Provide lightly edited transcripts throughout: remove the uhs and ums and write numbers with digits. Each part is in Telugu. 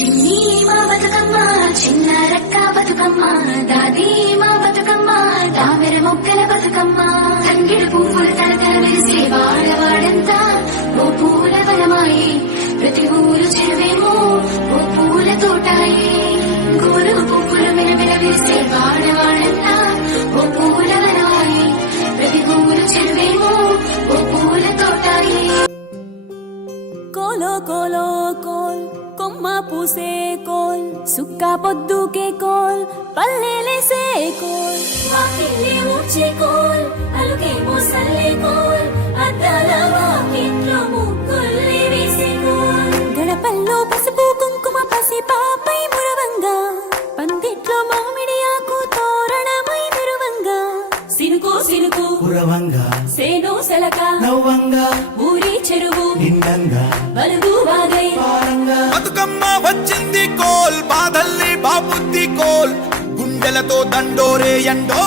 చిన్ని మా బతుకమ్మ చిన్న రక్క బతుకమ్మ దాది మా బతుకమ్మ దామెర మొక్కల బతుకమ్మ తంగిడు పువ్వులు తలతల మెరిసే వాడవాడంతా ఓ పూల వనమాయి ప్రతి ఊరు చెరువేమో ఓ పూల తోటాయి గోరుగు పువ్వులు మెరమెర మెరిసే వాడవాడంతా ఓ పూల వనమాయి ప్రతి ఊరు చెరువేమో ఓ పూల తోటాయి. కోలో కోలో కోల్ కొమ్మ పూసే కోల్ సుక్క పొద్దుకే కోల్ పల్లెలేసే కోల్ వాకిల్లే ఊడ్చే కోల్ అలుకే మోసల్లే కోల్ అద్దాల వాకిట్లో ముగ్గుల్లే వేసే కోల్ గడపల్లో పసుపు కుంకుమ పసి పాపై మురవంగా పందిట్లో మామిడి ఆకు తోరణమై మురవంగా సినుకు సినుకు పురవంగా సేను సెలక నవ్వంగా ఊరి చెరువు నిండంగా బలుగు వాగై బతుకమ్మ వచ్చింది కోల్ బాధల్ని బాబుద్ది కోల్ గుండెలతో దండోరే ఎండో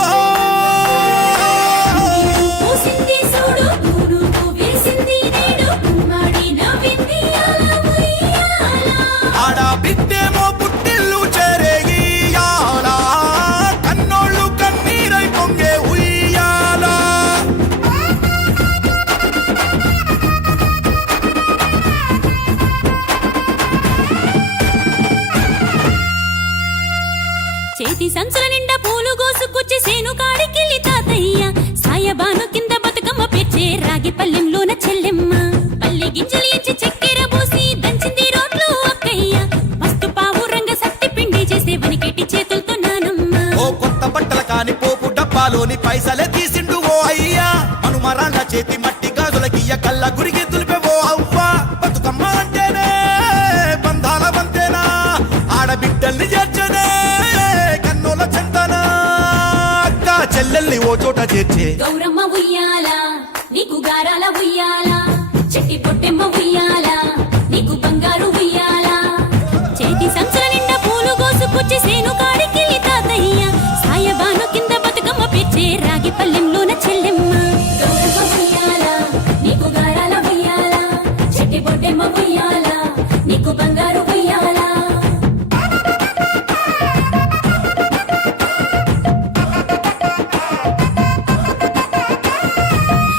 పూసింది చూడు పూనుకు వేసింది నేడు మాడి నవ్వింది అలా ఉయ్యాల. ఆడ బిడ్డేమో పుట్టిల్లు చేరేయాల కన్నోళ్ళు కన్నీరై పొంగే ఉయ్యాల. చేతి సంచుల నిండా పూలు గోసుకొచ్చి సేను కాడికెళ్ళి తాతయ్య సాయబాను కింద బతుకమ్మ పేర్చే రాగి పల్లెంలోన చెల్లెమ్మ పల్లె గింజలు ఇచ్చి చక్కెర పోసి దంచింది రోడ్లు అక్కయ్య మస్తు పావు రంగ సత్తి పిండి చేసే వనికెట్టి చేతులతో నానమ్మ. ఓ కొత్త బట్టల కాని పోపు డబ్బాలోని పైసలే తీసిండు ఓ అయ్యా మనుమరాళ్ళ చేతి మట్టి గాజులకియ్య కళ్ళ గురికి తులిపే ఓ అవ్వ. బతుకమ్మ అంటేనే బంధాల వంతేనా ఆడబిడ్డల్ని చేర్చనే కన్నుల చెంతనా అక్క చెల్లెల్ని ఓ చోట చేర్చే గౌరమ్మ ఉయ్యాల నీకు గారాల ఉయ్యాల చెట్టి పొట్టెమ్మ ఉయ్యాల నీకు బంగారు ఉయ్యాల. చేతి సంచుల నిండా పూలు గోసుకొచ్చి సేను కాడికెళ్ళి తాతయ్య సాయబాను కింద బతుకమ్మ పేర్చే రాగి పల్లెంలోన చెల్లెమ్మ. గౌరమ్మ ఉయ్యాల నీకు గారాల ఉయ్యాల చెట్టి పొట్టెమ్మ ఉయ్యాల నీకు బంగారు ఉయ్యాల.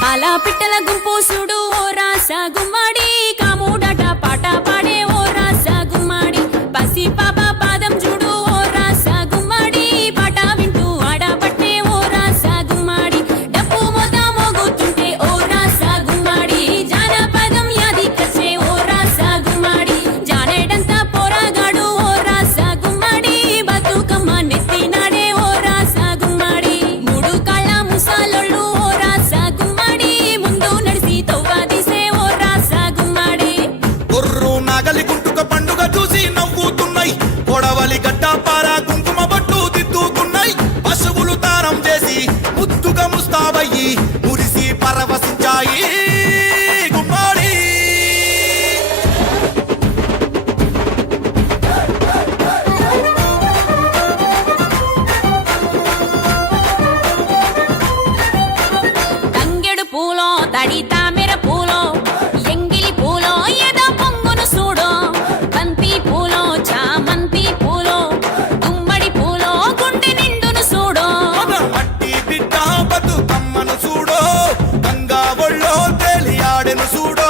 అలా పిట్టల గుంపు చూడు ఓ రాస గుమ్మడి కాముడట పాట పాడే ఓ రాస గుమ్మడి పసి పాప పాదం చూడు ఓ రాస గుమ్మడి పాట వింటూ ఆడపట్టే ఓ రాస గుమ్మడి డప్పు మోత మోగుతుంటే ఓ రాస గుమ్మడి జానపదం యాది కచ్చే ఓ రాస గుమ్మడి జానేడంతా పోరాగాడు ఓ రాస గుమ్మడి బతుకమ్మ నెత్తినాడే ఓ రాస గుమ్మడి మూడు కాళ్ళ ముసాలొళ్ళు ఓ రాస గుమ్మడి ముందు నడిసి తవ్వాదిసే ఓ రాస గుమ్మడి. గొర్రు నాగలి గుంటుక పండుగ చూసి నవ్వుతున్నాయి కొడవలి గడ్డ పార కుంకుమ బట్టు దిద్దుకున్నాయి పశువులు తారం చేసి ముద్దుగా ముస్తాబయ్యి మురిసి పరవశించాయి గుమ్మాడి. తంగెడు పూలో తడి తామెర పూలో ఎంగిలి పూలో ఎద పొంగును చూడో బంతి పూలో చామంతి పూలో గుమ్మడి పూలో గుండె నిండును చూడో. మట్టి బిడ్డ బతుకమ్మను చూడో గంగా ఒళ్ళో తేలియాడెను చూడో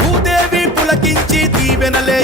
భూదేవి పులకించి దీవెనలే